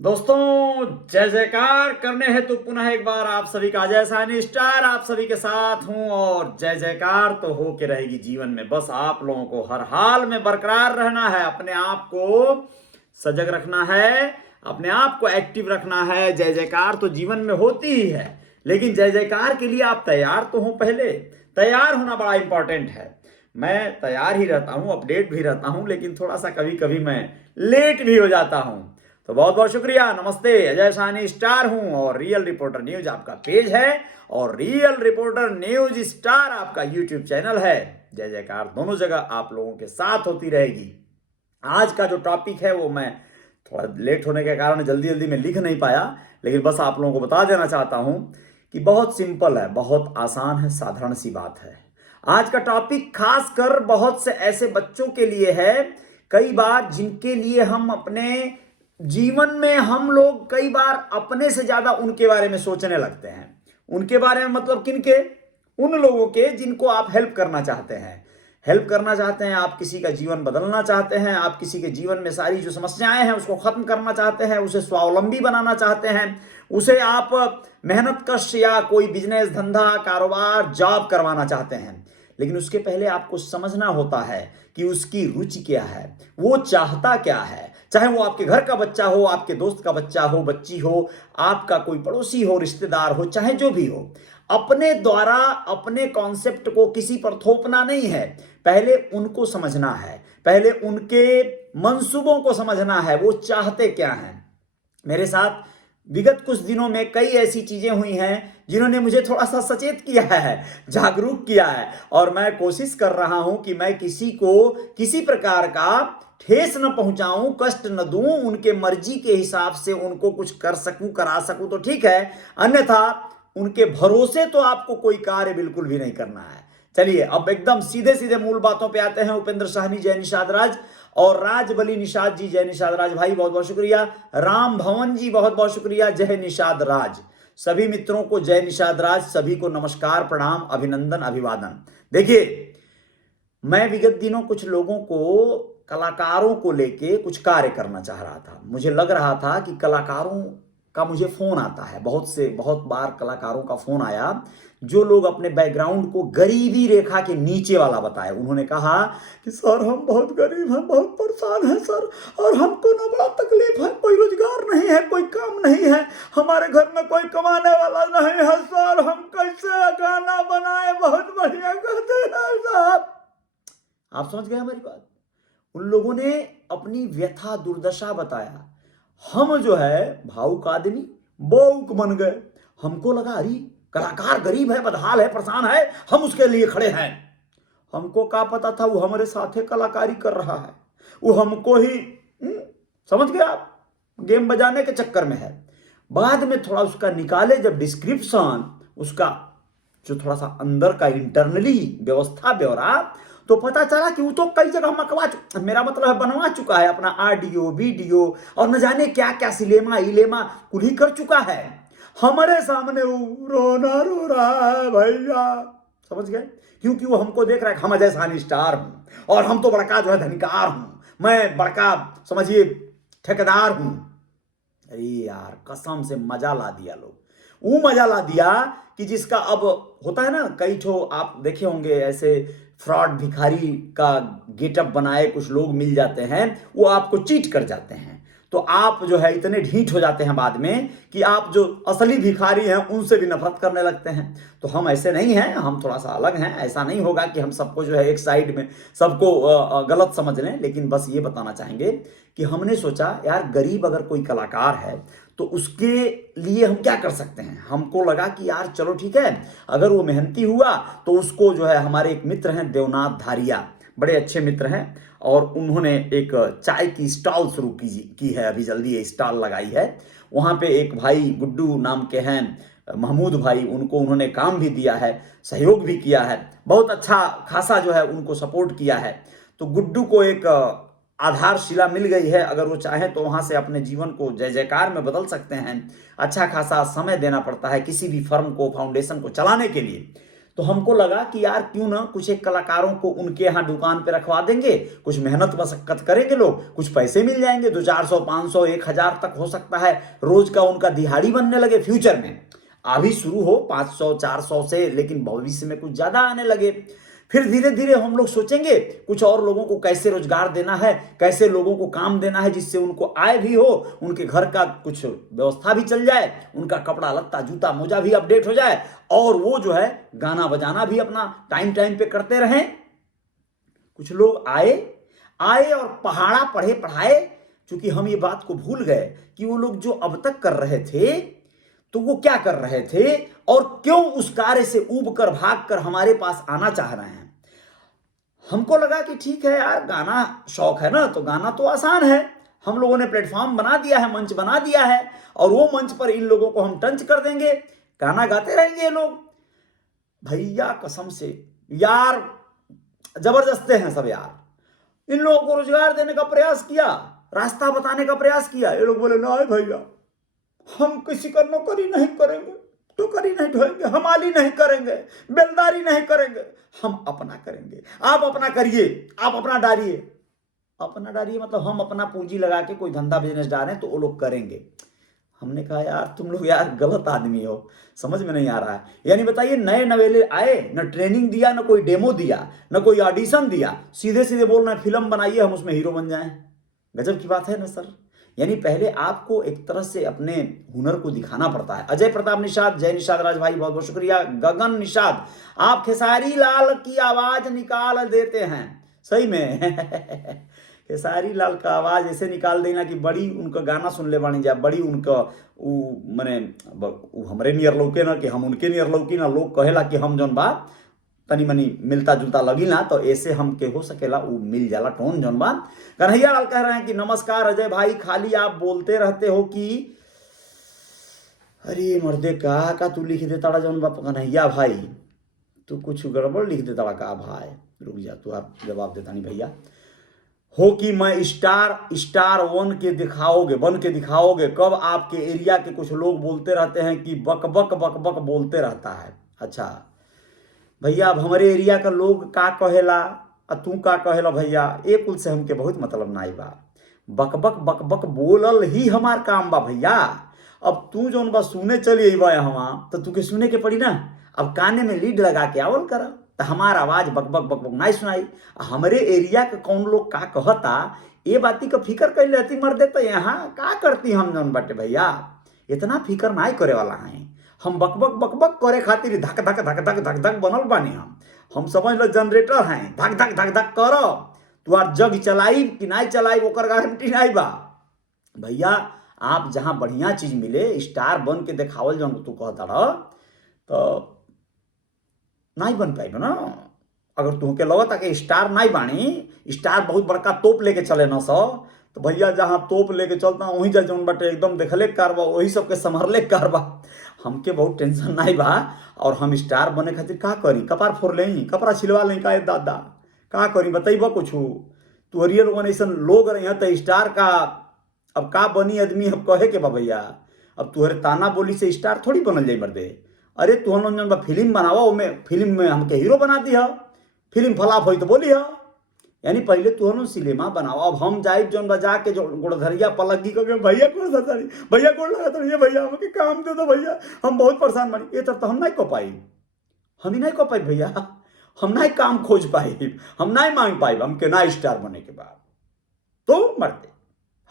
दोस्तों, जय जयकार करने हेतु पुनः एक बार आप सभी का अजय सानी स्टार आप सभी के साथ हूं। और जय जयकार तो हो के रहेगी जीवन में। बस आप लोगों को हर हाल में बरकरार रहना है, अपने आप को सजग रखना है, अपने आप को एक्टिव रखना है। जय जयकार तो जीवन में होती ही है, लेकिन जय जयकार के लिए आप तैयार तो हो। पहले तैयार होना बड़ा इंपॉर्टेंट है। मैं तैयार ही रहता हूं, अपडेट भी रहता हूं, लेकिन थोड़ा सा कभी कभी मैं लेट भी हो जाता हूं। तो बहुत बहुत शुक्रिया। नमस्ते, अजय सानी स्टार हूं और रियल रिपोर्टर न्यूज आपका पेज है और रियल रिपोर्टर न्यूज स्टार आपका यूट्यूब चैनल है। जय जयकार दोनों जगह आप लोगों के साथ होती रहेगी। आज का जो टॉपिक है वो मैं थोड़ा लेट होने के कारण जल्दी जल्दी में लिख नहीं पाया, लेकिन बस आप लोगों को बता देना चाहता हूं कि बहुत सिंपल है, बहुत आसान है, साधारण सी बात है। आज का टॉपिक खासकर बहुत से ऐसे बच्चों के लिए है, कई बार जिनके लिए हम अपने जीवन में हम लोग कई बार अपने से ज्यादा उनके बारे में सोचने लगते हैं। उनके बारे में मतलब किनके? उन लोगों के जिनको आप हेल्प करना चाहते हैं। हेल्प करना चाहते हैं, आप किसी का जीवन बदलना चाहते हैं, आप किसी के जीवन में सारी जो समस्याएं हैं उसको खत्म करना चाहते हैं, उसे स्वावलंबी बनाना चाहते हैं, उसे आप मेहनत कश या कोई बिजनेस धंधा कारोबार जॉब करवाना चाहते हैं। लेकिन उसके पहले आपको समझना होता है कि उसकी रुचि क्या है, वो चाहता क्या है। चाहे वो आपके घर का बच्चा हो, आपके दोस्त का बच्चा हो, बच्ची हो, आपका कोई पड़ोसी हो, रिश्तेदार हो, चाहे जो भी हो, अपने द्वारा अपने कॉन्सेप्ट को किसी पर थोपना नहीं है। पहले उनको समझना है, पहले उनके मंसूबों को समझना है, वो चाहते क्या हैं। मेरे साथ विगत कुछ दिनों में कई ऐसी चीजें हुई हैं जिन्होंने मुझे थोड़ा सा सचेत किया है, जागरूक किया है, और मैं कोशिश कर रहा हूं कि मैं किसी को किसी प्रकार का ठेस न पहुंचाऊं, कष्ट न दूं, उनके मर्जी के हिसाब से उनको कुछ कर सकूं, करा सकूं तो ठीक है, अन्यथा उनके भरोसे तो आपको कोई कार्य बिल्कुल भी नहीं करना है। चलिए अब एकदम सीधे सीधे मूल बातों पे आते हैं। उपेंद्र साहनी, जय निषाद राज, और राजबली निषाद जी, जय निषाद राज भाई, बहुत बहुत शुक्रिया। राम भवन जी, बहुत बहुत शुक्रिया, जय निषाद राज। सभी मित्रों को जय निषाद राज, सभी को नमस्कार, प्रणाम, अभिनंदन, अभिवादन। देखिए, मैं विगत दिनों कुछ लोगों को, कलाकारों को लेके कुछ कार्य करना चाह रहा था। मुझे लग रहा था कि कलाकारों का मुझे फोन आता है, बहुत बार कलाकारों का फोन आया जो लोग अपने बैकग्राउंड को गरीबी रेखा के नीचे वाला बताए। उन्होंने कहा कि सर हम बहुत गरीब हैं, बहुत परेशान हैं सर, और हमको ना बड़ा तकलीफ है, कोई रोजगार नहीं है, कोई काम नहीं है, हमारे घर में कोई कमाने वाला नहीं है सर, हम कैसे गाना बनाए, बहुत बढ़िया कहते हैं साहब। आप समझ गए हमारी बात? उन लोगों ने अपनी व्यथा दुर्दशा बताया। हम जो है भावुक आदमी बोक बन गए। हमको लगा अरे कलाकार गरीब है, बदहाल है, परेशान है, हम उसके लिए खड़े हैं। हमको क्या पता था वो हमारे साथे कलाकारी कर रहा है, वो हमको ही समझ गया आप, गेम बजाने के चक्कर में है। बाद में थोड़ा उसका निकाले जब डिस्क्रिप्शन, उसका जो थोड़ा सा अंदर का इंटरनली व्यवस्था ब्यौरा, तो पता चला कि वो तो कई जगह मकवा मेरा मतलब है बनवा चुका है, अपना ऑडियो वीडियो और न जाने क्या क्या सिलेमा इलेमा कुल ही कर चुका है। हमारे सामने वो रोना रो रहा है भैया, समझ गए? क्योंकि वो हमको देख रहा है, हम अजय सानी स्टार हूं और हम तो बड़का जो है धनिकार हूं, मैं बड़का समझिए ठेकेदार हूं। अरे यार कसम से मजा ला दिया लोग, वो मजा ला दिया कि जिसका अब होता है ना, कई ठो आप देखे होंगे ऐसे फ्रॉड भिखारी का गेटअप बनाए कुछ लोग मिल जाते हैं, वो आपको चीट कर जाते हैं, तो आप जो है इतने ढीठ हो जाते हैं बाद में कि आप जो असली भिखारी हैं उनसे भी नफरत करने लगते हैं। तो हम ऐसे नहीं हैं, हम थोड़ा सा अलग हैं। ऐसा नहीं होगा कि हम सबको जो है एक साइड में सबको गलत समझ लें, लेकिन बस ये बताना चाहेंगे कि हमने सोचा यार गरीब अगर कोई कलाकार है तो उसके लिए हम क्या कर सकते हैं। हमको लगा कि यार चलो ठीक है, अगर वो मेहनती हुआ तो उसको जो है, हमारे एक मित्र हैं देवनाथ धारिया, बड़े अच्छे मित्र हैं, और उन्होंने एक चाय की स्टॉल शुरू की है, अभी जल्दी ये स्टॉल लगाई है। वहाँ पे एक भाई गुड्डू नाम के हैं, महमूद भाई, उनको उन्होंने काम भी दिया है, सहयोग भी किया है, बहुत अच्छा खासा जो है उनको सपोर्ट किया है। तो गुड्डू को एक आधारशिला मिल गई है, अगर वो चाहें तो वहां से अपने जीवन को जय जयकार में बदल सकते हैं। अच्छा खासा समय देना पड़ता है किसी भी फर्म को, फाउंडेशन को चलाने के लिए। तो हमको लगा कि यार क्यों ना कुछ एक कलाकारों को उनके यहाँ दुकान पे रखवा देंगे, कुछ मेहनत मशक्कत करेंगे लोग, कुछ पैसे मिल जाएंगे, 200-400 500 1000 तक हो सकता है रोज का उनका दिहाड़ी बनने लगे फ्यूचर में। अभी शुरू हो 500 400 से, लेकिन भविष्य में कुछ ज्यादा आने लगे। फिर धीरे धीरे हम लोग सोचेंगे कुछ और लोगों को कैसे रोजगार देना है, कैसे लोगों को काम देना है जिससे उनको आय भी हो, उनके घर का कुछ व्यवस्था भी चल जाए, उनका कपड़ा लत्ता जूता मोजा भी अपडेट हो जाए, और वो जो है गाना बजाना भी अपना टाइम टाइम पे करते रहें। कुछ लोग आए और पहाड़ा पढ़े पढ़ाए, क्योंकि हम ये बात को भूल गए कि वो लोग जो अब तक कर रहे थे तो वो क्या कर रहे थे और क्यों उस कार्य से ऊब कर भाग कर हमारे पास आना चाह रहे हैं। हमको लगा कि ठीक है यार, गाना शौक है ना, तो गाना तो आसान है, हम लोगों ने प्लेटफॉर्म बना दिया है, मंच बना दिया है, और वो मंच पर इन लोगों को हम टंच कर देंगे, गाना गाते रहेंगे ये लोग। भैया कसम से यार जबरदस्ते हैं सब यार। इन लोगों को रोजगार देने का प्रयास किया, रास्ता बताने का प्रयास किया, ये लोग बोले ना भैया हम किसी का नौकरी नहीं करेंगे, टोकरी नहीं ढोएंगे, हमाली नहीं करेंगे, बेलदारी नहीं करेंगे, हम अपना करेंगे। आप अपना करिए, आप अपना डालिए। अपना डालिए मतलब हम अपना पूंजी लगा के कोई धंधा बिजनेस डालें तो वो लोग करेंगे। हमने कहा यार तुम लोग यार गलत आदमी हो, समझ में नहीं आ रहा है। यानी बताइए, नए नवेले आए, न ट्रेनिंग दिया, न कोई डेमो दिया, न कोई ऑडिशन दिया, सीधे सीधे बोल रहे हैं फिल्म बनाइए हम उसमें हीरो बन जाएं। गजब की बात है ना सर। यानी पहले आपको एक तरह से अपने हुनर को दिखाना पड़ता है। अजय प्रताप निषाद, जय निषाद राज भाई, बहुत बहुत शुक्रिया। गगन निषाद, आप खेसारी लाल की आवाज निकाल देते हैं सही में। खेसारी लाल का आवाज ऐसे निकाल देना कि बड़ी उनका गाना सुन ले बानी जा, बड़ी उनका मने हमरे नियर लौके ना कि हम उनके नियर लौकी ना, लोग कहेला कि हम जौन बा तनी मनी मिलता जुलता लगी ना, तो ऐसे हम के हो सकेला वो मिल जाला टोन जौन बा। कन्हैया लाल कह रहे हैं कि नमस्कार अजय भाई, खाली आप बोलते रहते हो कि अरे मर्दे का तू लिख देता जौन बा कन्हैया भाई, तू कुछ गड़बड़ लिख देता का भाई, रुक जा तू आप जवाब देता नहीं भैया। हो कि मैं स्टार वन के दिखाओगे, बन के दिखाओगे कब। आपके एरिया के कुछ लोग बोलते रहते हैं कि बक बक बक बक बोलते रहता है। अच्छा भैया, अब हमारे एरिया का लोग का कहेला और तू का कहेला भैया, एक कुल से हमके बहुत मतलब नाई बा। बक बक बक बक बोलल ही हमार काम बा भैया। अब तू जौन बा सुने चली अबा हवा तो तुके सुने के पड़ी ना। अब काने में लीड लगा के आवल करा तो हमार आवाज बक बक बक बक नहीं सुनाई। हमारे एरिया के कौन लोग का कहता ये बाती का फिक्र कर लेती मर देता, यहाँ का करती हम जौन बाटे भैया, इतना फिक्र नहीं करे वाला है। हम बक बक बक बक करे खातिर धक धक धक धक धक धक बनल बानी। हम समझ लो जनरेटर हैं, धक धक धक धक करो। तुहार जग चलाई कि नहीं चलाई ओकर गारंटी नहीं बा भैया। आप जहां बढ़िया चीज मिले, स्टार बन के देखावल जौन तू कहता रह, तो नहीं बन पाई ना। अगर तुमके लगता कि स्टार नहीं बानी, स्टार बहुत बड़का तोप लेके चले न सो, तो भैया जहाँ तोप लेके चलता वहीं जा जौन बाटे एकदम देखले कारबा, वही सबके संभरले कारबा। हमके बहुत टेंशन नहीं बा। और हम स्टार बने खातिर का करी, कपार फोड़ लें, कपड़ा छिलवा लें का दादा, का करी बताइबा कुछ। तुहरिए लोगन ऐसा लोग रहे तो स्टार का अब का बनी आदमी अब कहे के बा भैया। अब तुहरे ताना बोली से स्टार थोड़ी बनल जाई मर्दे। अरे तुहन जौन बा फिल्म बनावा, उमें फिल्म में हमके हीरो बना दिया, फिल्म फ्लॉप हुई तो बोली है। यानी पहले तुहन सिनेमा बनाओ। अब हम जाए जौन बजा के जो गोड़धरिया पलगी करके भैया गोड़ धरता नहीं, भैया गोड़ लगाता नहीं, भैया हमके काम दे दो भैया, हम बहुत परेशान बनी, ये तो हम नहीं को पाई, हम ही नहीं को पाई भैया। हम नहीं काम खोज पाई, हम नहीं मांग पाई, हमके ना स्टार बने के बाद तो मरते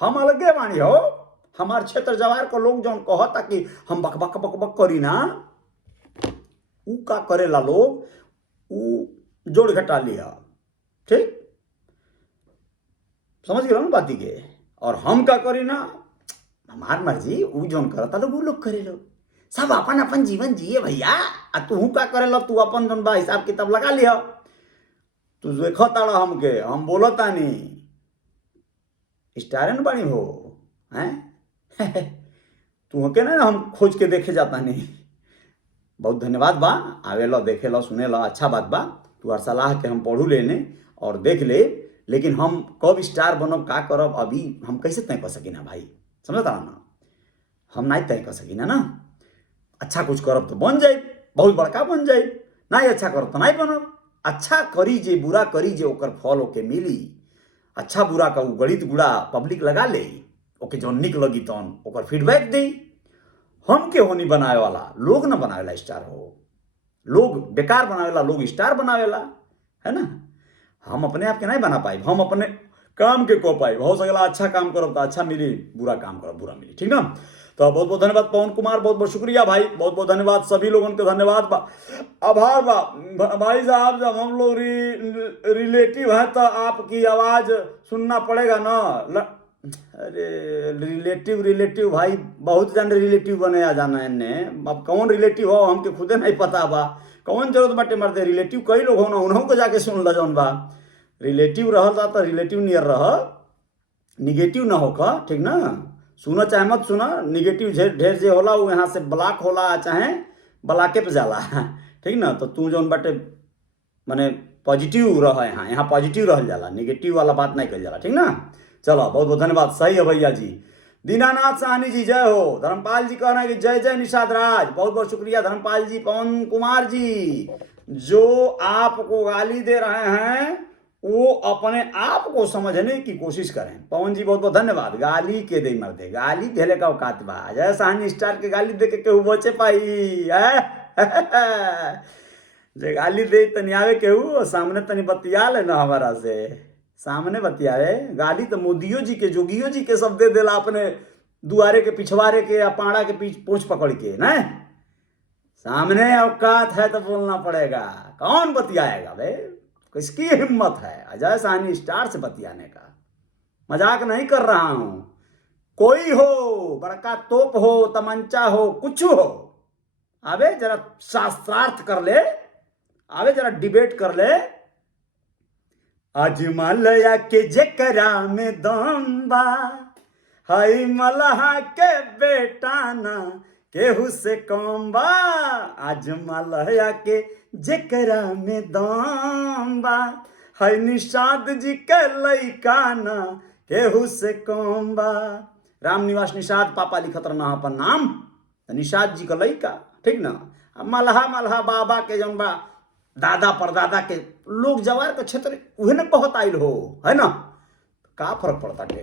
हम अलगे बानी हो। हमार क्षेत्र जवार को लोग जौन कहता कि हम बक बक बक बक करी ना, ऊ का करेला लोग, ऊ जोड़ घटा लिया, ठीक समझ गए ना बाती के। और हम का करी ना, हमार मर्जी, ऊ जौन करता लोग ऊ लोग करे लो, सब अपन अपन जीवन जिए भैया। तू का करे लो, तू अपन जौन बा हिसाब किताब लगा लिया। तू देखो ताड़ा हमके, हम बोलता नहीं स्टार न बनी हो हैं। तू के ना हम खोज के देखे जाता नहीं। बहुत धन्यवाद बा, आवे लो देखे लो सुने लो, अच्छा बात बा। तू सलाह के हम पढ़ू लेने और देख ले, लेकिन हम कब स्टार बनब का करब अभी हम कैसे तय कर सकी ना भाई, समझता ना। हम नहीं तय कर सकी ना। अच्छा कुछ करब तो बन जाए, बहुत बड़का बन जाए, नहीं अच्छा करो तो नहीं बनब। अच्छा करी जे बुरा करी जे ओकर फल ओके मिली। अच्छा बुरा का गणित गुड़ा पब्लिक लगा ले, ओके जो निक लगी तौन ओकर फीडबैक दी। हम के होनी बनावे वाला, लोग न बनावेला स्टार हो। लोग बेकार बनावेला, लोग स्टार बनावेला, है ना। हम अपने आप के नहीं बना पाए, हम अपने काम के को पाए। हो सकला अच्छा काम करो तो अच्छा मिली, बुरा काम करो बुरा मिली, ठीक ना। तो बहुत बहुत धन्यवाद पवन कुमार, बहुत बहुत शुक्रिया भाई, बहुत बहुत धन्यवाद सभी लोगों के, धन्यवाद बा, आभार बा भाई साहब। जब हम लोग रिलेटिव है तो आपकी आवाज सुनना पड़ेगा ना। अरे रिलेटिव भाई, बहुत जन रिलेटिव बने आ जाना है। अब कौन रिलेटिव हो हमके खुदे नहीं पता बा। कौन जरूरत बाटे मरते, रिलेटिव कई लोग हो ना, उन्हों को जाके सुन ल जौन बा। रिलेटिव रहता तो रिलेटिव नियर रह, निगेटिव ना होगा, ठीक ना। सुनो चाहे मत सुना, निगेटिव ढेर जे होला वो यहाँ से ब्लॉक होला चाहे ब्लॉके पे जाला, ठीक ना। तो तू जौन बाटे माने पॉजिटिव रह, यहाँ पॉजिटिव रह जाला, निगेटिव वाला बात नहीं कल जाला, ठीक ना। चलो बहुत बहुत धन्यवाद, सही है भैया जी। दीनानाथ साहनी जी जय हो। धर्मपाल जी कह रहे हैं कि जय जय निषाद राज, बहुत बहुत शुक्रिया धर्मपाल जी। पवन कुमार जी, जो आपको गाली दे रहे हैं वो अपने आप को समझने की कोशिश करें। पवन जी बहुत बहुत धन्यवाद। गाली के दे मर्दे, गाली देले का औकात बा, जय साहनी स्टार के गाली दे के केहू बचे पाई है। जे गाली दे तनी आवे केहू सामने तनी बतिया ले ना, हमारा से सामने बतियावे। गाली तो मोदियो जी के जोगियो जी के सब दे देला अपने दुआरे के पिछवारे के या पाड़ा के पीछ पूछ पकड़ के ना। सामने औकात है तो बोलना पड़ेगा। कौन बतियाएगा बे, किसकी हिम्मत है अजय साहनी स्टार से बतियाने का। मजाक नहीं कर रहा हूं। कोई हो, बड़का तोप हो, तमंचा हो, कुछ हो, अबे जरा शास्त्रार्थ कर ले, अबे जरा डिबेट कर ले। अजमलया के जेकरा में दम बा, हई मलहा के बेटा ना केहू से कम बा। अजमलया के जेकरा में दम बा, हई निषाद जी के लइका ना केहू से कम बा। राम निवास निषाद पापा लिखत रहा अपन नाम, निषाद जी का लइका, ठीक ना। मल्हा मल्हा बाबा के जौन बा दादा परदादा के लोग जवार के क्षेत्र उहे ने बहुत आयल हो, है ना। का फर्क पड़ता के।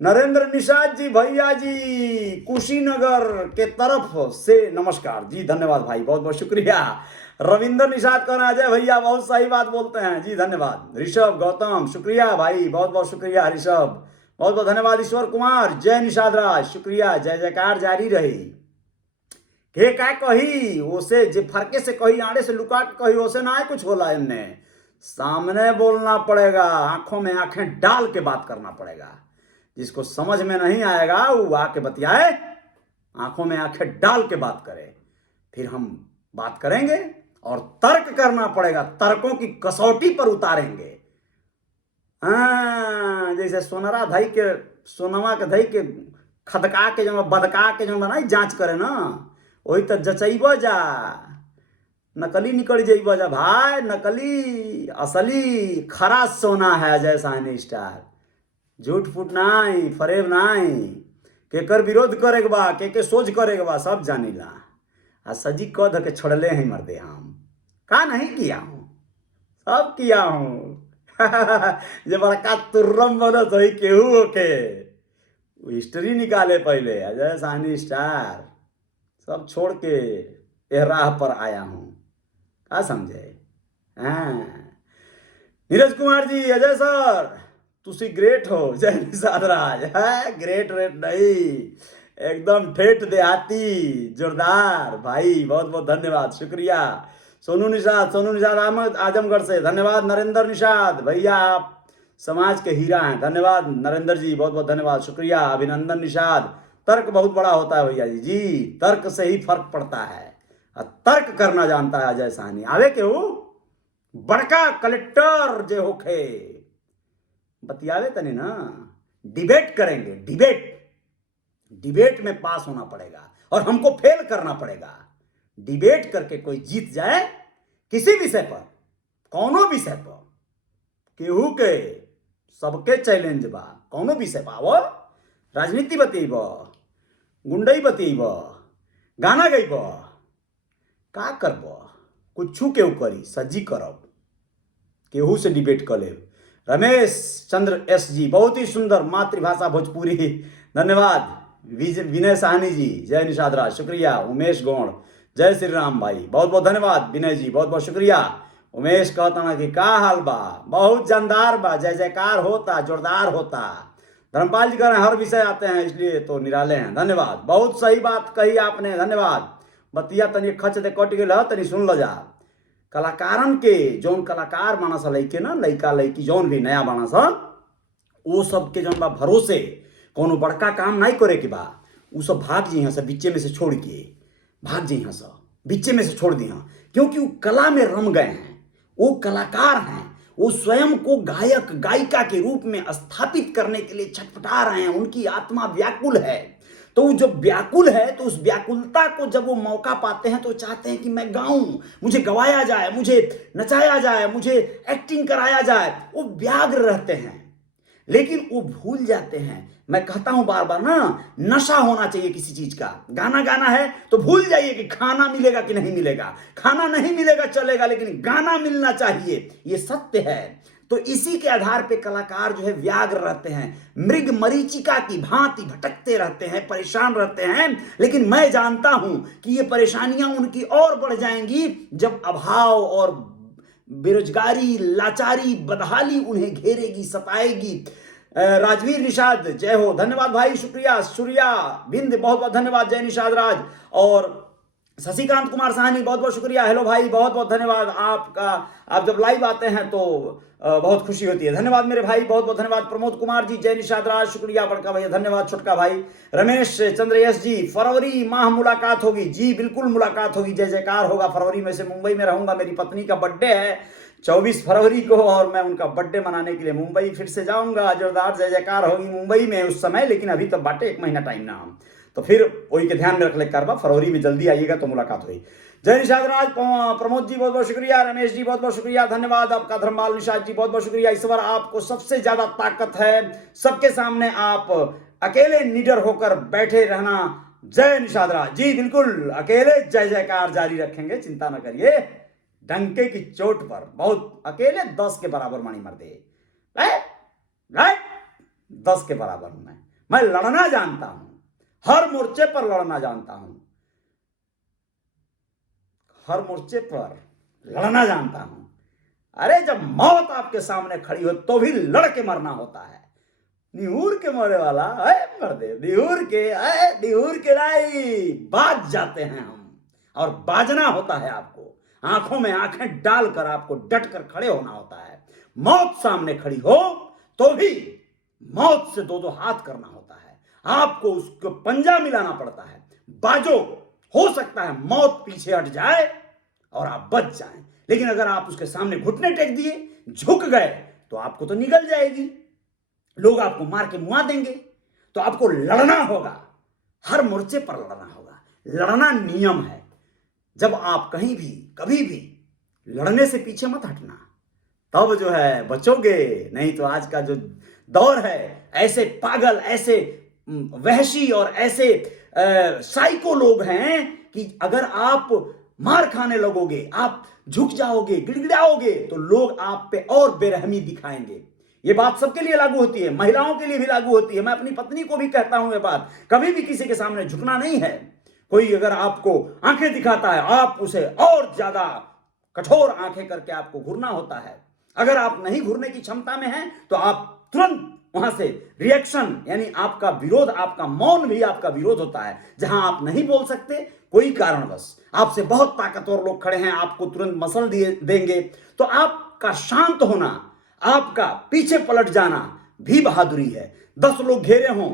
नरेंद्र निषाद जी भैया जी कुशीनगर के तरफ से नमस्कार जी, धन्यवाद भाई, बहुत बहुत शुक्रिया। रविंद्र निषाद कहना अजय भैया बहुत सही बात बोलते हैं जी, धन्यवाद। ऋषभ गौतम शुक्रिया भाई, बहुत बहुत शुक्रिया ऋषभ, बहुत बहुत धन्यवाद। ईश्वर कुमार जय निषाद राज, शुक्रिया, जय जयकार जारी रही। के का कही ओसे जे फरके से कही, आड़े से लुका के कही ओसे ना कुछ होला। इनने सामने बोलना पड़ेगा, आंखों में आंखें डाल के बात करना पड़ेगा। जिसको समझ में नहीं आएगा वो आके बतियाए, आंखों में आंखें डाल के बात करे, फिर हम बात करेंगे। और तर्क करना पड़ेगा, तर्कों की कसौटी पर उतारेंगे। जैसे सोनरा धई के, सोनमा के धई के खदका के जो बदका के जो नहीं जांच करे ना, वही तो जचैब जा, नकली निकल जाइब जा भाई। नकली असली खरा सोना है अजय साहनी स्टार, झूठ फूट नहीं, फरेब नहीं। केकर विरोध करे बा, के सोच करे बा, सब जानीला। आ सजी कह के छोड़ले हैं मर्दे, हम का नहीं किया हूं, सब किया हूं। जे बड़का तुर्रम बनत है केहू होके, हिस्ट्री निकाले पहले अजय साहनी स्टार, सब छोड़ के यह राह पर आया हूं, क्या समझे। नीरज कुमार जी अजय सर तुसी ग्रेट हो, जय निषाद राज है। ग्रेट रेट नहीं, एकदम ठेठ देहाती जोरदार भाई, बहुत बहुत धन्यवाद शुक्रिया। सोनू निषाद अहमद आजमगढ़ से धन्यवाद। नरेंद्र निषाद भैया आप समाज के हीरा हैं, धन्यवाद नरेंद्र जी, बहुत बहुत धन्यवाद शुक्रिया। अभिनंदन निषाद, तर्क बहुत बड़ा होता है भैया जी, तर्क से ही फर्क पड़ता है। तर्क करना जानता है अजय साहनी, आवे के वो बड़का कलेक्टर जे होखे, बतियावे तनी ना। डिबेट करेंगे, डिबेट में पास होना पड़ेगा और हमको फेल करना पड़ेगा। डिबेट करके कोई जीत जाए किसी विषय पर, कौनो विषय पर, केहू के सबके चैलेंज बा, कौनो विषय पर आवो, राजनीति बतेब, गुंडई बतेब, गाना गईब, का करब, कुछ केहू करी सज्जी करब, केहू से डिबेट कर लेब। रमेश चंद्र एस जी, बहुत ही सुंदर मातृभाषा भोजपुरी, धन्यवाद। विनय साहनी जी, जय निषाद राज, शुक्रिया। उमेश गौड़, जय श्री राम भाई, बहुत बहुत धन्यवाद। विनय जी बहुत बहुत शुक्रिया। उमेश कहता ना कि का हाल बा, बहुत जानदार बा, जय जयकार होता, जोरदार होता। धर्मपाल जी कह रहे हैं हर विषय आते हैं इसलिए तो निराले हैं, धन्यवाद। बहुत सही बात कही आपने, धन्यवाद। बतिया तनी खच दे कट गए तनी सुन ल जा। कलाकारन के जौन कलाकार मानस लैके ना, लैका लैकी जौन भी नया मानस, वो सब के जौन बा भरोसे कोनो बड़का काम नहीं करे के बा, उ सब भाग जी से बिच्चे में से छोड़ के भाग जी से बिच्चे में से छोड़ दी, क्योंकि वो कला में रम गए हैं, वो कलाकार हैं, वो स्वयं को गायक गायिका के रूप में स्थापित करने के लिए छटपटा रहे हैं, उनकी आत्मा व्याकुल है। तो वो जब व्याकुल है तो उस व्याकुलता को जब वो मौका पाते हैं तो चाहते हैं कि मैं गाऊं, मुझे गवाया जाए, मुझे नचाया जाए, मुझे एक्टिंग कराया जाए। वो व्याग्र रहते हैं, लेकिन वो भूल जाते हैं। मैं कहता हूं बार बार ना, नशा होना चाहिए किसी चीज का। गाना गाना है तो भूल जाइए कि खाना मिलेगा कि नहीं मिलेगा, खाना नहीं मिलेगा चलेगा, लेकिन गाना मिलना चाहिए, ये सत्य है। तो इसी के आधार पे कलाकार जो है व्याग्र रहते हैं, मृग मरीचिका की भांति भटकते रहते हैं, परेशान रहते हैं। लेकिन मैं जानता हूं कि ये परेशानियां उनकी और बढ़ जाएंगी जब अभाव और बेरोजगारी, लाचारी, बदहाली उन्हें घेरेगी, सताएगी। राजवीर निषाद, जय हो, धन्यवाद भाई, शुक्रिया। सूर्या बिंद, बहुत बहुत धन्यवाद। जय निषाद राज। और शशिकांत कुमार साहनी, बहुत बहुत शुक्रिया। हेलो भाई, बहुत बहुत धन्यवाद आपका। आप जब लाइव आते हैं तो बहुत खुशी होती है, धन्यवाद मेरे भाई, बहुत बहुत धन्यवाद। प्रमोद कुमार जी, जय निषाद राज, शुक्रिया बड़का भैया, धन्यवाद छोटका भाई। रमेश चंद्र यस जी, फरवरी माह मुलाकात होगी जी, बिल्कुल मुलाकात होगी, जय जयकार होगा। फरवरी में से मुंबई में रहूंगा, मेरी पत्नी का बर्थडे है 24 फरवरी को, और मैं उनका बर्थडे मनाने के लिए मुंबई फिर से जाऊंगा। जोरदार जय जयकार होगी मुंबई में उस समय, लेकिन अभी तो बाटे 1 महीना टाइम ना, हम तो फिर वही के ध्यान में रख ले करबा, फरवरी में जल्दी आइएगा तो मुलाकात हुई। जय निषाद राज, प्रमोद जी बहुत बहुत शुक्रिया, रमेश जी बहुत बहुत शुक्रिया, धन्यवाद आपका। धर्मपाल निषाद जी बहुत बहुत शुक्रिया। ईश्वर आपको सबसे ज्यादा ताकत है, सबके सामने आप अकेले निडर होकर बैठे रहना। जय निषाद राज जी, बिल्कुल अकेले जय जयकार जारी रखेंगे, चिंता न करिए। डंके की चोट पर बहुत अकेले 10 के बराबर मानी मर दे, 10 के बराबर हूं मैं लड़ना जानता हूं, हर मोर्चे पर लड़ना जानता हूं, हर मोर्चे पर लड़ना जानता हूं। अरे जब मौत आपके सामने खड़ी हो तो भी लड़ के मरना होता है, निहूर के मरे वाला है मर्दे, निहूर के लाई बाज जाते हैं हम, और बाजना होता है आपको, आंखों में आंखें डालकर आपको डट कर खड़े होना होता है। मौत सामने खड़ी हो तो भी मौत से 2-2 हाथ करना होता है, आपको उसको पंजा मिलाना पड़ता है। बाजो, हो सकता है मौत पीछे हट जाए और आप बच जाएं, लेकिन अगर आप उसके सामने घुटने टेक दिए, झुक गए, तो आपको तो निगल जाएगी, लोग आपको मार के मुआ देंगे। तो आपको लड़ना होगा, हर मोर्चे पर लड़ना होगा, लड़ना नियम है। जब आप कहीं भी कभी भी लड़ने से पीछे मत हटना, तब जो है बचोगे, नहीं तो आज का जो दौर है, ऐसे पागल, ऐसे वहशी और ऐसे साइको लोग हैं कि अगर आप मार खाने लगोगे, आप झुक जाओगे, गिड़गिड़ाओगे, तो लोग आप पे और बेरहमी दिखाएंगे। ये बात सबके लिए लागू होती है, महिलाओं के लिए भी लागू होती है। मैं अपनी पत्नी को भी कहता हूं ये बात, कभी भी किसी के सामने झुकना नहीं है। कोई अगर आपको आंखें दिखाता है, आप उसे और ज्यादा कठोर आंखें करके आपको घूरना होता है। अगर आप नहीं घूरने की क्षमता में हैं तो आप तुरंत वहां से रिएक्शन, यानी आपका विरोध, आपका मौन भी आपका विरोध होता है। जहां आप नहीं बोल सकते, कोई कारणवश आपसे बहुत ताकतवर लोग खड़े हैं, आपको तुरंत मसल देंगे, तो आपका शांत होना, आपका पीछे पलट जाना भी बहादुरी है। 10 लोग घेरे हों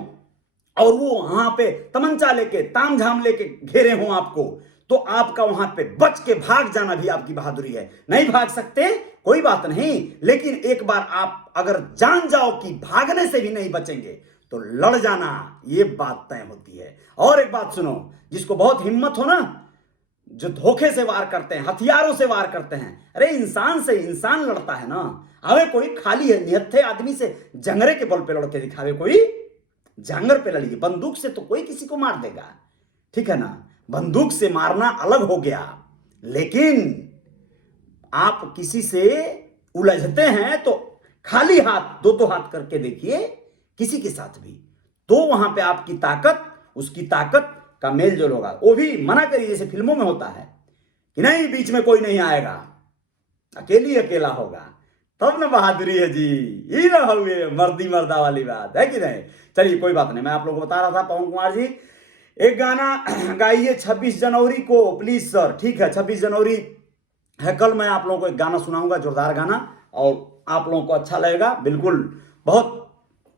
और वो वहां पे तमंचा लेके, तामझाम लेके घेरे हों आपको, तो आपका वहां पे बच के भाग जाना भी आपकी बहादुरी है। नहीं भाग सकते, कोई बात नहीं, लेकिन एक बार आप अगर जान जाओ कि भागने से भी नहीं बचेंगे, तो लड़ जाना, ये बात तय होती है। और एक बात सुनो, जिसको बहुत हिम्मत हो ना, जो धोखे से वार करते हैं, हथियारों से वार करते हैं, अरे इंसान से इंसान लड़ता है ना। अबे कोई खाली है निहत्थे आदमी से जंगरे के बल पे लड़ के दिखावे, कोई जांगर पे लड़िए। बंदूक से तो कोई किसी को मार देगा, ठीक है ना, बंदूक से मारना अलग हो गया, लेकिन आप किसी से उलझते हैं तो खाली हाथ, दो हाथ करके देखिए किसी के साथ भी, तो वहां पे आपकी ताकत, उसकी ताकत का मेल जोल होगा। वो भी मना करिए, जैसे फिल्मों में होता है कि नहीं बीच में कोई नहीं आएगा, अकेली अकेला होगा, तब न बहादुरी है जी, ये ना हुए मर्दी मर्दा वाली बात है कि नहीं। चलिए कोई बात नहीं, मैं आप लोगों को बता रहा था पवन कुमार जी एक गाना गाइए 26 जनवरी को प्लीज सर, ठीक है 26 जनवरी है कल, मैं आप लोगों को एक गाना सुनाऊंगा, जोरदार गाना, और आप लोगों को अच्छा लगेगा बिल्कुल। बहुत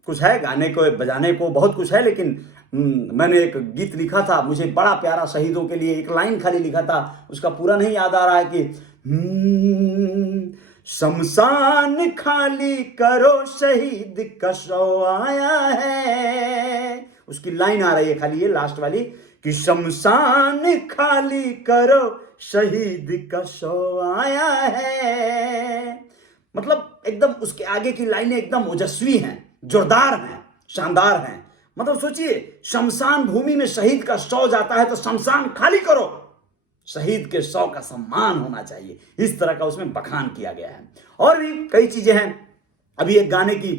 कुछ है गाने को बजाने को, बहुत कुछ है, लेकिन मैंने एक गीत लिखा था, मुझे बड़ा प्यारा, शहीदों के लिए एक लाइन खाली लिखा था, उसका पूरा नहीं याद आ रहा है कि शमशान खाली करो शहीद का शव आया है, उसकी लाइन आ रही है खाली ये लास्ट वाली कि शमशान खाली करो शहीद का शव आया है। मतलब एकदम उसके आगे की लाइनें एकदम ओजस्वी हैं, जोरदार हैं, शानदार हैं। मतलब सोचिए शमशान भूमि में शहीद का शव जाता है तो शमशान खाली करो, शहीद के शव का सम्मान होना चाहिए, इस तरह का उसमें बखान किया गया है। और भी कई चीजें हैं। अभी एक गाने की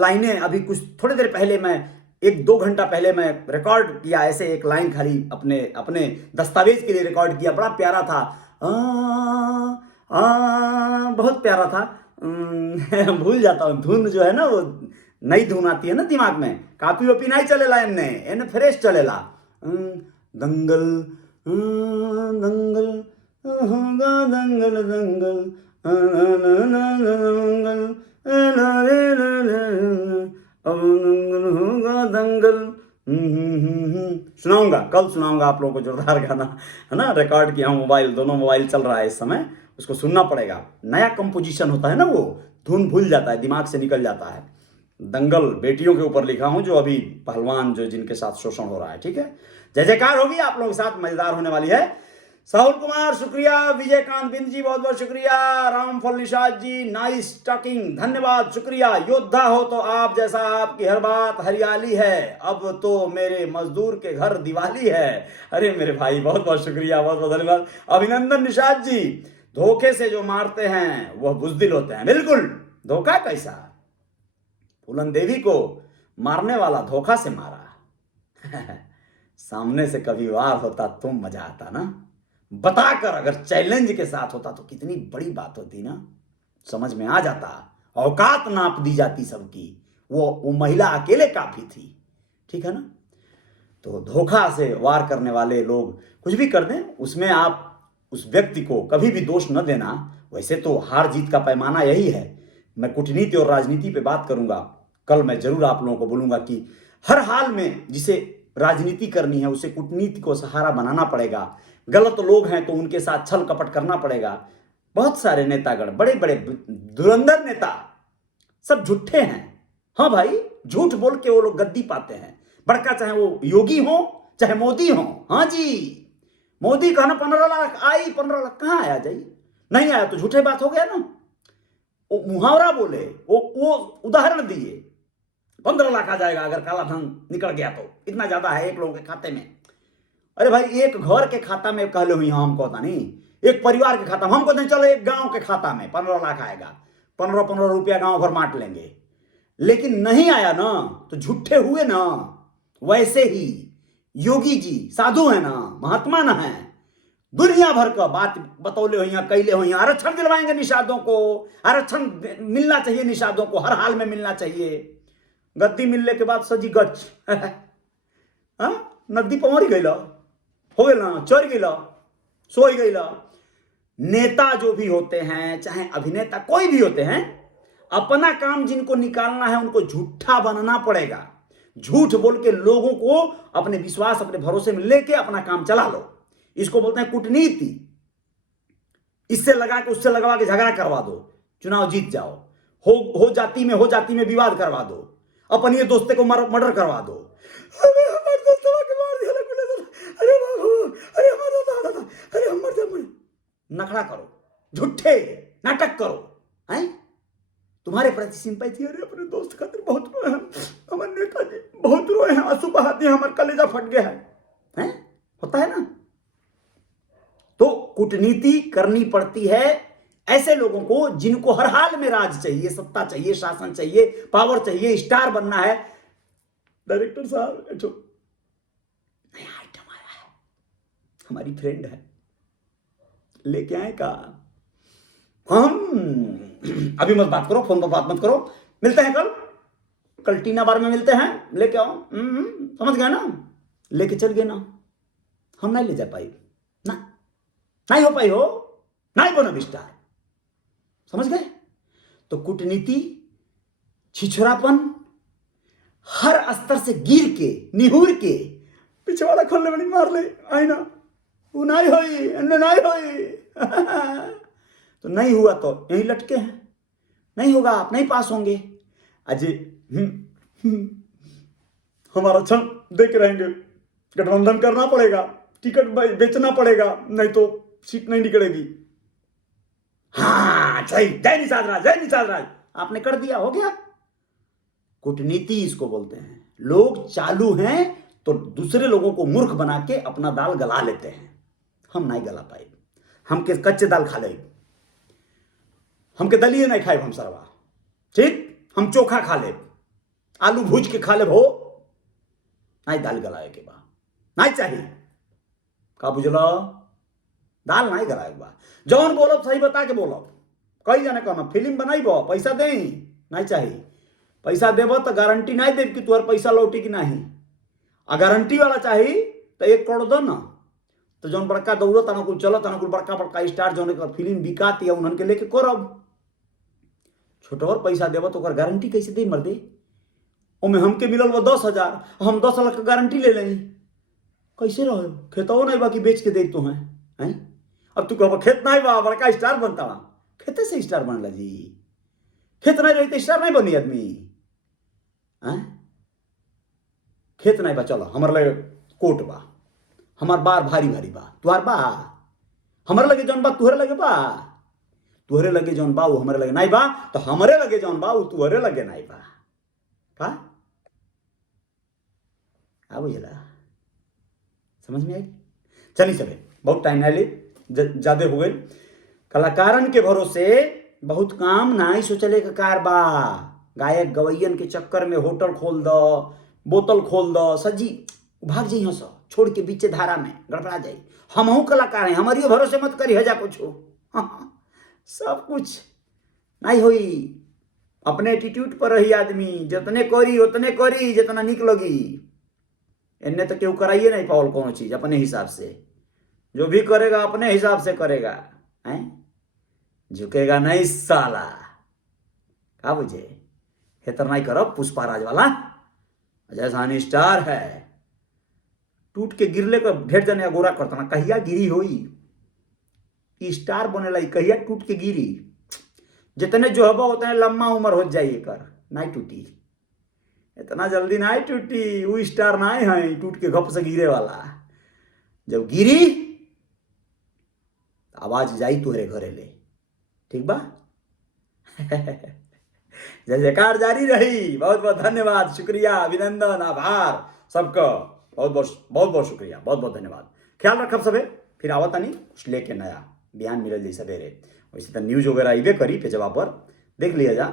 लाइनें अभी कुछ थोड़ी देर पहले मैं, एक 2 घंटा पहले मैं रिकॉर्ड किया, ऐसे एक लाइन खाली अपने अपने दस्तावेज के लिए रिकॉर्ड किया, बड़ा प्यारा था, बहुत प्यारा था। भूल जाता हूँ, धुन जो है ना वो नई धुन आती है ना दिमाग में, कापी वापी नहीं चलेला, एने फ्रेश चलेला। दंगल दंगल होगा दंगल दंगल दंगल अब दंगल होगा दंगल। सुनाऊंगा, कल सुनाऊंगा आप लोगों को, जोरदार गाना है ना, रिकॉर्ड किया हूँ, मोबाइल, दोनों मोबाइल चल रहा है इस समय, उसको सुनना पड़ेगा, नया कंपोजिशन होता है ना, वो धुन भूल जाता है, दिमाग से निकल जाता है। दंगल बेटियों के ऊपर लिखा हूं, जो अभी पहलवान जो जिनके साथ शोषण हो रहा है, ठीक है। जय जयकार होगी आप लोगों के साथ, मजेदार होने वाली है। साहुल कुमार शुक्रिया, विजयकांत बिंद जी बहुत बहुत शुक्रिया, रामफल निषाद जी नाइस टॉकिंग, धन्यवाद शुक्रिया। योद्धा हो तो आप जैसा, आपकी हर बात हरियाली है, अब तो मेरे मजदूर के घर दिवाली है। अरे मेरे भाई बहुत बहुत शुक्रिया, बहुत बहुत धन्यवाद। अभिनंदन निषाद जी, धोखे से जो मारते हैं वह बुजदिल होते हैं। बिल्कुल, धोखा कैसा, फूलन देवी को मारने वाला धोखा से मारा सामने से कभी वार होता तो मजा आता ना, बताकर अगर चैलेंज के साथ होता तो कितनी बड़ी बात होती ना, समझ में आ जाता, औकात नाप दी जाती सबकी, वो महिला अकेले काफी थी, ठीक है ना। तो धोखा से वार करने वाले लोग कुछ भी कर दें, उसमें आप उस व्यक्ति को कभी भी दोष न देना। वैसे तो हार जीत का पैमाना यही है। मैं कूटनीति और राजनीति पे बात करूंगा कल, मैं जरूर आप लोगों को बोलूंगा कि हर हाल में जिसे राजनीति करनी है उसे कूटनीति को सहारा बनाना पड़ेगा। गलत लोग हैं तो उनके साथ छल कपट करना पड़ेगा। बहुत सारे नेतागण, बड़े बड़े धुरंधर नेता, सब झूठे हैं। हाँ भाई, झूठ बोल के वो लोग गद्दी पाते हैं, बड़का चाहे वो योगी हो चाहे मोदी हो। हाँ जी, मोदी कहना 15 लाख आई, 15 लाख कहां आया जाइए, नहीं आया तो झूठे बात हो गया ना। वो मुहावरा बोले, वो उदाहरण दिए, 15 लाख आ जाएगा अगर काला धन निकल गया तो, इतना ज्यादा है एक लोगों के खाते में। अरे भाई, एक घर के खाता में कह लो ही, हमको पता नहीं, एक परिवार के खाता में हमको नहीं, चलो एक गांव के खाता में 15 लाख आएगा, 15 रुपया गांव भर बांट लेंगे, लेकिन नहीं आया ना तो झूठे हुए ना। वैसे ही योगी जी साधु है ना, महात्मा ना है, दुनिया भर का बात बतौले हो, कैले हो, आरक्षण दिलवाएंगे निषादों को, आरक्षण मिलना चाहिए निषादों को, हर हाल में मिलना चाहिए। गद्दी मिलने के बाद सजी गच नदी पहुंच गई, हो गई ना, चढ़ गई, सो गई। नेता जो भी होते हैं, चाहे अभिनेता कोई भी होते हैं, अपना काम जिनको निकालना है उनको झूठा बनना पड़ेगा। झूठ बोल के लोगों को अपने विश्वास, अपने भरोसे में लेके अपना काम चला लो। इसको बोलते हैं कूटनीति। इससे लगा के उससे लगवा के झगड़ा करवा दो, चुनाव जीत जाओ। हो जाति में विवाद करवा दो, अपन ये दोस्ते को मर्डर करवा दो। अरे हमारे दोस्तों के मार दिया, अरे बाबू, अरे हमारा दादा, अरे हम मर जाए, नखड़ा करो, झूठे नाटक करो, हैं? तुम्हारे प्रति सिंपैथी, अरे अपने दोस्त खातिर बहुत रोए हैं, हमारे नेताजी बहुत रोए हैं, आंसू बहा दिए, हमारा कलेजा फट गया है, हैं? होता है ना। तो कूटनीति करनी पड़ती है ऐसे लोगों को जिनको हर हाल में राज चाहिए, सत्ता चाहिए, शासन चाहिए, पावर चाहिए, स्टार बनना है। डायरेक्टर साहब जो नया आइटम आया है, हमारी फ्रेंड है, लेके आए का हम अभी मत बात करो, फोन पर बात मत करो, मिलते हैं कल टीना बार में मिलते हैं, लेके आओ। समझ गए ना? लेके चल गए ना, हम नहीं ले जा पाई ना, नहीं हो पाई हो, नहीं बनो विस्तार, समझ गए? तो कूटनीति, छिछोरापन, हर स्तर से गिर के, निहुर के, पिछवाड़ा खोलने वाली मार ले, आई ना, वो नहीं होई, नहीं होई। तो नहीं हुआ तो यही लटके हैं, नहीं होगा, आप नहीं पास होंगे। अजय हमारा क्षण देख रहेंगे, गठबंधन करना पड़ेगा, टिकट बेचना पड़ेगा, नहीं तो सीट नहीं निकलेगी। हाँ सही, जय निषाद राज, जय निषाद राज, आपने कर दिया, हो गया। कूटनीति इसको बोलते हैं। लोग चालू हैं तो दूसरे लोगों को मूर्ख बना के अपना दाल गला लेते हैं। हम नहीं गला पाए, हम के कच्चे दाल खा ले, हम के दलिए नहीं खाए हम सरवा, ठीक? हम चोखा खा ले, आलू भूज के खा ले, हो नहीं दाल गलाए के बा, नहीं चाहिए का बुझलो, दाल नहीं गलाए बा। जौन बोलो सही बता के बोलो, कई जाने कहना फिल्म बनाइबो, पैसा दे, नहीं चाहिए। पैसा देबो तो गारंटी नहीं दे कि तुहर पैसा लौटी कि नहीं, आ गारंटी वाला चाहिए तो 1 करोड़ दो ना। तो जौन बड़का दौड़ो तना कुल चलो तना कुल बड़का बड़का स्टार जौन फिल्म बिकाती है उन्हन के लेके करब। छोटवर पैसा देबो तो गारंटी कैसे दे मर दे? ओमे हमके मिलल वो 10,000, हम 10 लाख का गारंटी ले लेनी, कैसे रहो? खेतो नहीं बाकी बेच के देख तो हैं। अब तू कह खेत नहीं बा, बड़का स्टार बनता, खेते से स्टार बनला जी, खेत नहीं रही तो स्टार नहीं बनी आदमी। खेत नहीं बा, चलो हमारे लगे कोट बा, हमार बार भारी भारी बा, तुहार बा, हमारे लगे जौन बा तुहरे लगे बा, तुहरे लगे जौन बा वो हमारे लगे नहीं बा, तो हमारे लगे जौन बा वो तुहरे लगे नहीं बा। का बुझला? समझ में आई? चलिए चले, बहुत टाइम ना ले, ज्यादा हो गए। कलाकारन के भरोसे बहुत काम नहीं सोचले का कार बा। गायक गवैयन के चक्कर में होटल खोल दो, बोतल खोल दो, सजी भाग जाइ हो, सब छोड़ के बीचे धारा में गड़बड़ा जाई। हमहू कलाकार हैं, हमारी भरोसे मत करी हजा कुछ हो। सब कुछ नहीं होई, अपने एटीट्यूड पर रही आदमी, जितने करी उतने करी जितना निक लगी। इन्हें तो क्यों कराइए नहीं पावल कौन चीज अपने हिसाब से, जो भी करेगा अपने हिसाब से करेगा, हैं? झुकेगा नहीं साला, का बुझे? हेतर नहीं करो पुष्पाराज वाला, अजय साहनी स्टार है, टूट के गिरले का ढेर जने अगोरा करता ना, कहिया गिरी होई स्टार बनेला, कहिया टूट के गिरी? जितने जो हबा उतने लम्बा उम्र हो जाइए कर, नहीं टूटी, इतना जल्दी नहीं टूटी। वो स्टार नहीं है टूट के घप से गिरे वाला, जब गिरी आवाज जाई तुहरे घरे ले, ठीक बा? जय जयकार जारी रही। बहुत बहुत धन्यवाद, शुक्रिया, अभिनंदन, आभार सबका, बहुत बहुत शुक्रिया, बहुत बहुत धन्यवाद। ख्याल रखब सबे, फिर आवत नहीं कुछ लेके नया, बिहान मिलल जाई सवेरे। वैसे तो न्यूज वगैरह अबे करी पेजवा पर, देख लिया जा,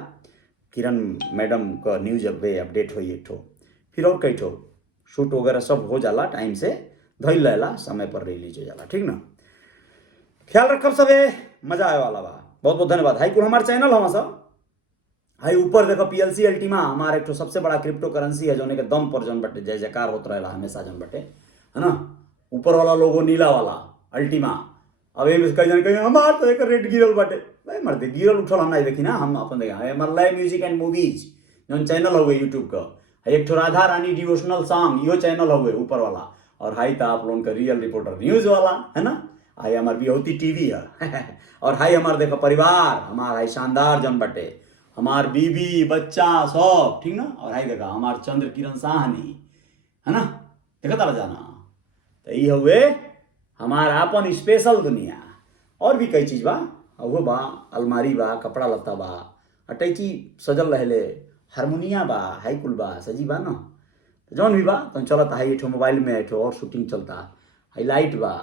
किरण मैडम का न्यूज अपडेट हुई एक ठो, फिर और कई ठो शूट वगैरह सब हो जाला, टाइम से धैल लेला, समय पर रिलीज हो जाला, ठीक ना? ख्याल रखब सबे, मजा आए वाला बा। बहुत बहुत धन्यवाद। हाई कुल हमारे चैनल हमारा सब, हाई ऊपर देखो PLC अल्टीमा, हमारा एक सबसे बड़ा क्रिप्टो करेंसी है, जोने के दम पर जन बटे जय जयकार होता रहेला हमेशा जन बटे, है ना? ऊपर वाला लोगो नीला वाला अल्टीमा, अब कई जन कहीं हमार तो एक रेट गिरल बाटे, भाई मरते गिरल उठल हम नहीं देखी ना, हम अपन देखा है मलय म्यूजिक एंड मूवीज जौन चैनल हुए यूट्यूब का, एक ठो राधा रानी डिवोशनल सॉन्ग यो चैनल हुए ऊपर वाला, और हाई था आप लोगों का रियल रिपोर्टर न्यूज वाला, है ना? हाई हमार बिहौती टीवी है। और हाई हमार देखो परिवार, हमार हाई शानदार जन बटे, हमार बीबी बच्चा सब, ठीक ना? और हाई देखा हमार चंद्र किरण साहनी, है ना? देखा तारा जाना, तो ये हुए हमारा अपन स्पेशल दुनिया। और भी कई चीज बा, वो बा अलमारी बा, कपड़ा लत्ता बा, अटैची सजल रहले, हारमोनिया बा, हाई कुल बा, सजी बा ना, तो जौन भी बा तो चलत है, एक मोबाइल में एक और शूटिंग चलता, हाई लाइट बा,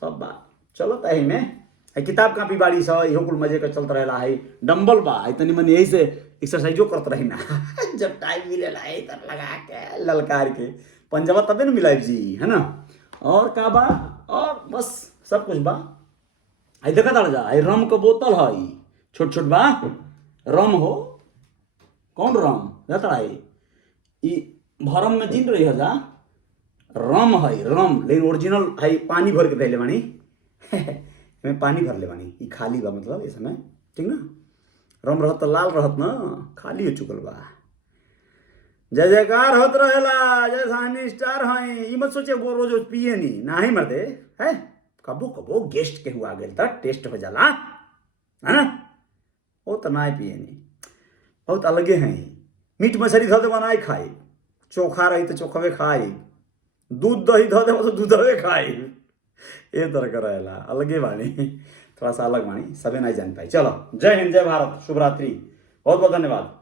सब बा चलत है में, है किताब कापी बाड़ी स इहो कुल मजे का चलत रहेला है डंबल बा है तनी मनी यही से एक्सरसाइजो करत रही ना जब टाइम मिलेला है तब लगा के ललकार के पंजवा तबे न मिलाइब जी है ना। और का बा और बस सब कुछ बा। आई देखा ताड़ जा आई रम के बोतल है छोट छोट बा रम हो कौन रम जाता है ई भरम में जिन रही है जा रम है रम लेकिन ओरिजिनल है पानी भर के धैले बानी में पानी भर ले बानी ई खाली बा मतलब इस समय ठीक ना। रम रहत तो लाल रहत ना खाली हो चुकल बा। जय जयकार होत रहेला जय सानी स्टार हैं ई मत सोचे वो रोज पिए नहीं ना ही मरदे है कबो कबो गेस्ट के हुआ गेल त टेस्ट हो जाला है ना वो तो ना पिए नहीं बहुत अलगे हैं। मीट मछली धो दे बनाई खाई चोखा रही तो चोखवे खाई दूध दही धो दे तो दूधवे खाई ये तरह का रहेला अलगे बानी थोड़ा सा अलग बानी सबे नहीं जान पाई। चलो जय हिंद जय भारत शुभ रात्रि बहुत बहुत धन्यवाद।